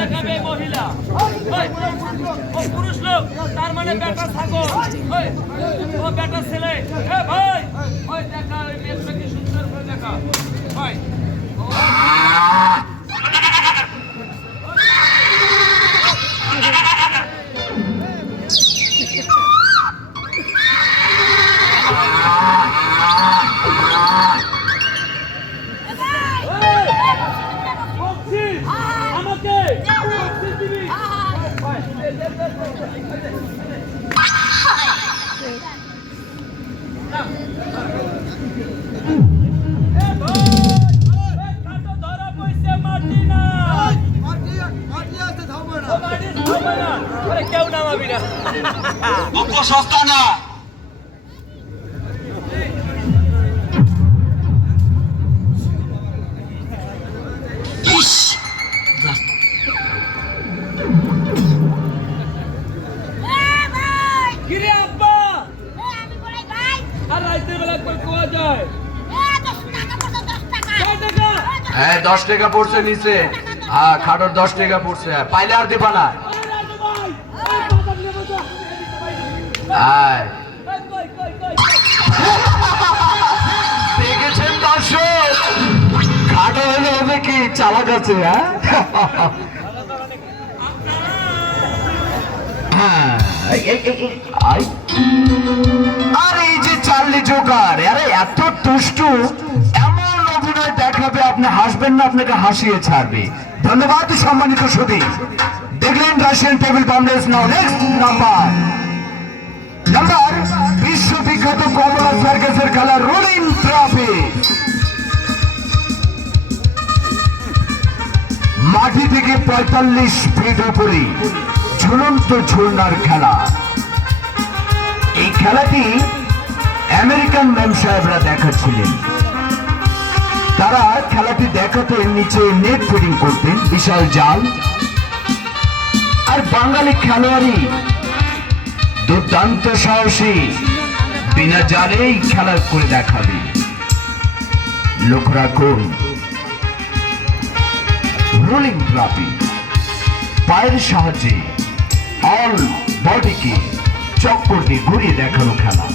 দেখাবে মহিলা ও পুরুষ লোক তার মানে বেটা ছাগল ও বেটা ছেলে ভাই ওই দেখা ওই মেয়েটা কি সুন্দর করে দেখা ভাই কেউ নামাবি না সস্তা না হ্যাঁ 10 টাকা পড়ছে নিচে হ্যাঁ খাটোর 10 টাকা পড়ছে পাইলে আর দিবা না দেখেছেন দর্শক খাটো হলে হবে কি চালাক আছে আর এই যে চার্লি জোকার আরে এত দুষ্টু এমন অভিনয় দেখাবে আপনি হাসবেন না আপনাকে হাসিয়ে ছাড়বে ধন্যবাদ সম্মানিত সুধী দেখলেন রাশিয়ান টেবিল বামলেস নাও নেক্সট নাম্বার বিশ্ববিখ্যাত কমলা সার্কাসের খেলা রোলিং ট্রফি মাটি থেকে ৪৫ ফিট উপরে ঝুলন্ত ঝুলনার খেলা এই খেলাটি আমেরিকান ম্যাম সাহেবরা দেখাচ্ছিলেন তারা খেলাটি দেখাতে নিচে নেট ফিডিং করতেন বিশাল জাল আর বাঙালি খেলোয়াড়ই দুর্দান্ত সাহসী বিনা জালেই খেলা করে দেখাবে লোক রাখুন রোলিং ট্রফি পায়ের সাহায্যে অল বডিকে চক্কর দিয়ে ঘুরিয়ে দেখানো খেলা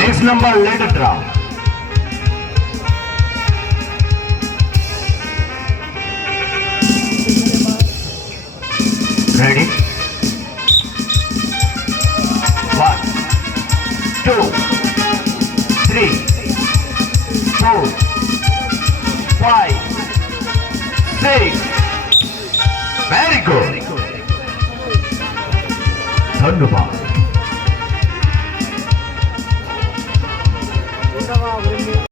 Next number, let it draw. Ready? 1, 2, 3, 4, 5, 6. Very good. ধন্যবাদ